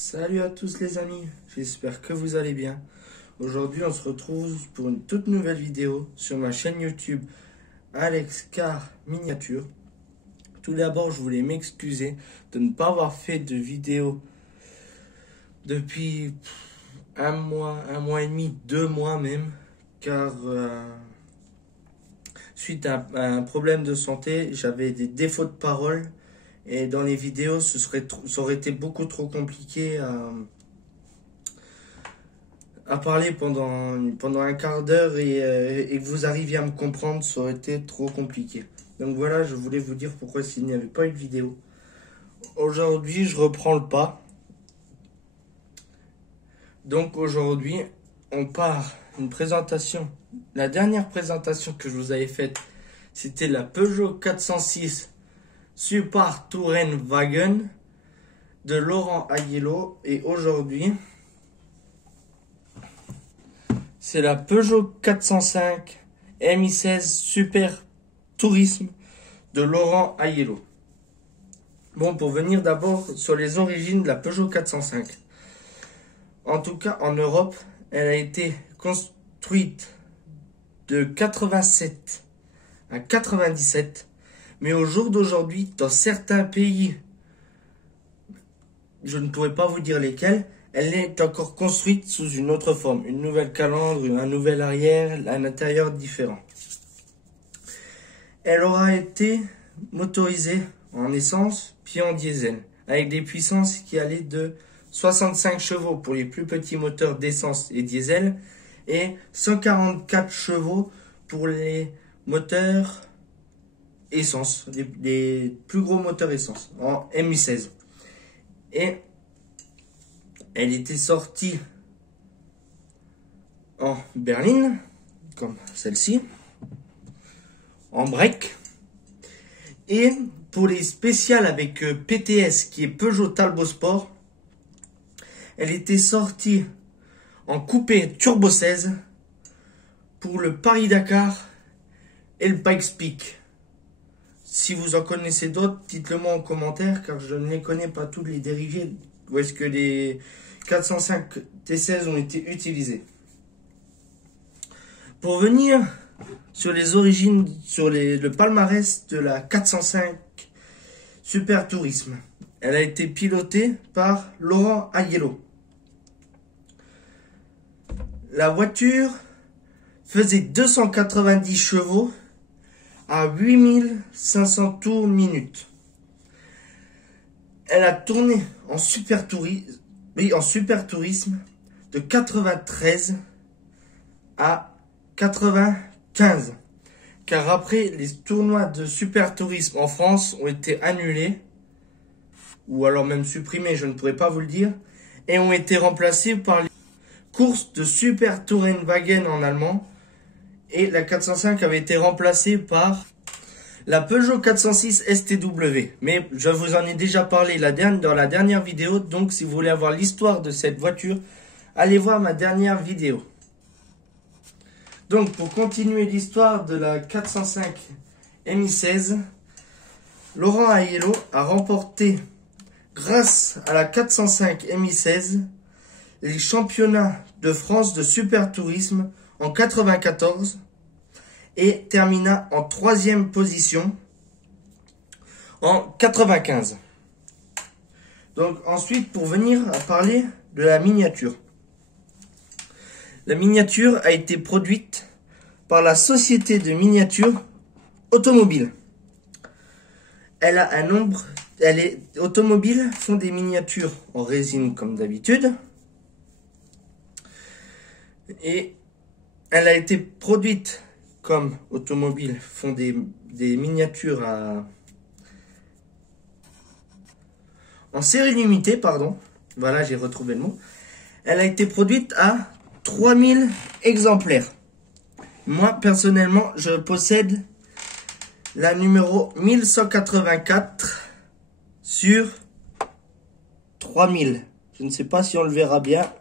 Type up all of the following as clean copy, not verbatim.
Salut à tous les amis, j'espère que vous allez bien. Aujourd'hui on se retrouve pour une toute nouvelle vidéo sur ma chaîne YouTube Alex Car Miniature. Tout d'abord je voulais m'excuser de ne pas avoir fait de vidéo depuis un mois et demi, 2 mois même, car suite à un problème de santé, j'avais des défauts de parole. Et dans les vidéos, ça aurait été beaucoup trop compliqué à parler pendant un quart d'heure et que vous arriviez à me comprendre, ça aurait été trop compliqué. Donc voilà, je voulais vous dire pourquoi s'il n'y avait pas eu de vidéo. Aujourd'hui, je reprends le pas. Donc aujourd'hui, on part une présentation. La dernière présentation que je vous avais faite, c'était la Peugeot 406 Super Tourenwagen de Laurent Aiello, et aujourd'hui c'est la Peugeot 405 MI16 Super Tourisme de Laurent Aiello. Bon, pour venir d'abord sur les origines de la Peugeot 405. En tout cas en Europe, elle a été construite de 87 à 97. Mais au jour d'aujourd'hui, dans certains pays, je ne pourrais pas vous dire lesquels, elle est encore construite sous une autre forme. Une nouvelle calandre, un nouvel arrière, un intérieur différent. Elle aura été motorisée en essence puis en diesel, avec des puissances qui allaient de 65 chevaux pour les plus petits moteurs d'essence et diesel, et 144 chevaux pour les moteurs essence, les plus gros moteurs essence en MI16. Et elle était sortie en berline comme celle-ci, en break, et pour les spéciales avec PTS qui est Peugeot Talbot Sport, elle était sortie en coupé turbo 16 pour le Paris-Dakar et le Pikes Peak. Si vous en connaissez d'autres, dites-le moi en commentaire, car je ne les connais pas tous les dérivés où est-ce que les 405 T16 ont été utilisés. Pour venir sur les origines, sur le palmarès de la 405 Super Tourisme, elle a été pilotée par Laurent Aiello. La voiture faisait 290 chevaux à 8500 tours minute. Elle a tourné en super tourisme, de 93 à 95. Car après, les tournois de super tourisme en France ont été annulés, ou alors même supprimés, je ne pourrais pas vous le dire, et ont été remplacés par les courses de Super Tourenwagen en allemand. Et la 405 avait été remplacée par la Peugeot 406 STW. Mais je vous en ai déjà parlé dans la dernière vidéo. Donc si vous voulez avoir l'histoire de cette voiture, allez voir ma dernière vidéo. Donc pour continuer l'histoire de la 405 MI16, Laurent Aiello a remporté, grâce à la 405 MI16, les championnats de France de super tourisme en 94 et termina en 3e position en 95. Donc ensuite, pour venir à parler de la miniature. La miniature a été produite par la société de miniature automobile. Elle a un nombre, automobiles font des miniatures en résine comme d'habitude. Et elle a été produite comme automobile, font des miniatures en série limitée, pardon. Voilà, j'ai retrouvé le mot. Elle a été produite à 3000 exemplaires. Moi, personnellement, je possède la numéro 1184 sur 3000. Je ne sais pas si on le verra bien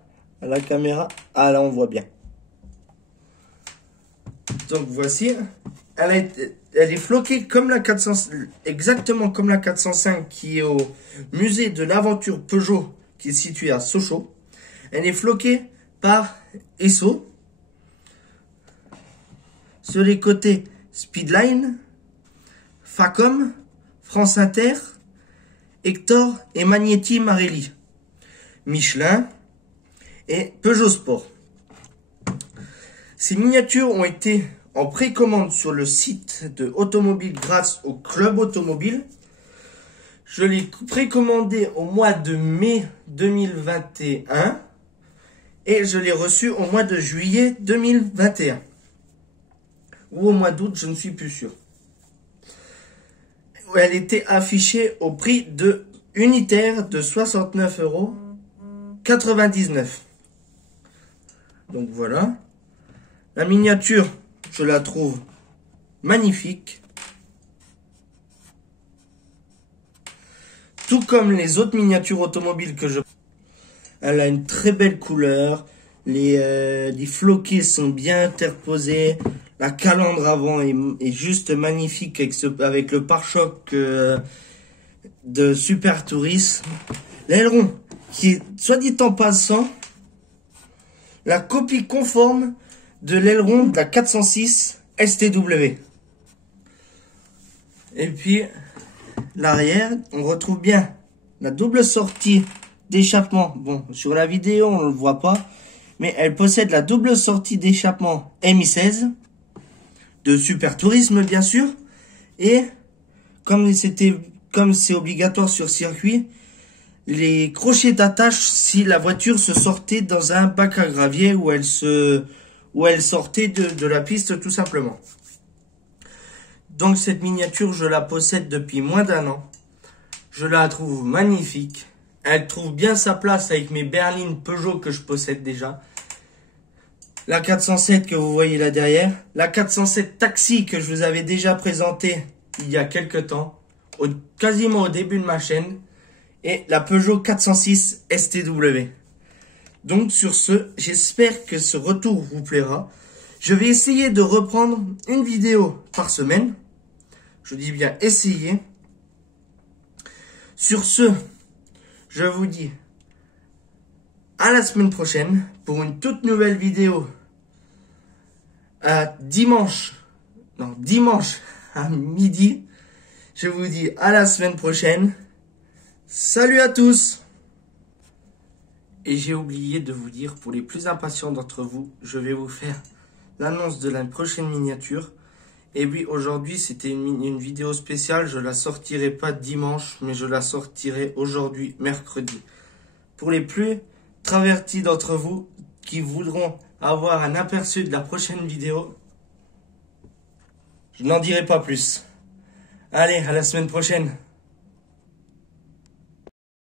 à la caméra. Ah, là, on voit bien. Donc voici, elle est floquée comme la 400, exactement comme la 405 qui est au musée de l'aventure Peugeot qui est située à Sochaux. Elle est floquée par Esso. Sur les côtés, Speedline, Facom, France Inter, Hector et Magneti Marelli, Michelin et Peugeot Sport. Ces miniatures ont été en précommande sur le site de Automobile grâce au Club Automobile. Je l'ai précommandé au mois de mai 2021 et je l'ai reçu au mois de juillet 2021. Ou au mois d'août, je ne suis plus sûr. Elle était affichée au prix de unitaire de 69,99 €. Donc voilà. La miniature, je la trouve magnifique. Tout comme les autres miniatures automobiles que je... Elle a une très belle couleur. Les floquets sont bien interposés. La calandre avant est juste magnifique avec le pare-choc de Super Tourisme. L'aileron, qui est, soit dit en passant, la copie conforme de l'aileron de la 406 STW. Et puis, l'arrière, on retrouve bien la double sortie d'échappement. Bon, sur la vidéo, on ne le voit pas, mais elle possède la double sortie d'échappement MI16 de Super Tourisme, bien sûr. Et comme c'est obligatoire sur circuit, les crochets d'attache si la voiture se sortait dans un bac à gravier où elle sortait de la piste tout simplement. Donc cette miniature, je la possède depuis moins d'1 an. Je la trouve magnifique. Elle trouve bien sa place avec mes berlines Peugeot que je possède déjà. La 407 que vous voyez là derrière. La 407 Taxi que je vous avais déjà présenté il y a quelques temps. Quasiment au début de ma chaîne. Et la Peugeot 406 STW. Donc sur ce, j'espère que ce retour vous plaira. Je vais essayer de reprendre une vidéo par semaine. Je dis bien essayer. Sur ce, je vous dis à la semaine prochaine pour une toute nouvelle vidéo. Dimanche à midi. Je vous dis à la semaine prochaine. Salut à tous! Et j'ai oublié de vous dire, pour les plus impatients d'entre vous, je vais vous faire l'annonce de la prochaine miniature. Et oui, aujourd'hui, c'était une vidéo spéciale. Je la sortirai pas dimanche, mais je la sortirai aujourd'hui, mercredi. Pour les plus travertis d'entre vous qui voudront avoir un aperçu de la prochaine vidéo, je n'en dirai pas plus. Allez, à la semaine prochaine.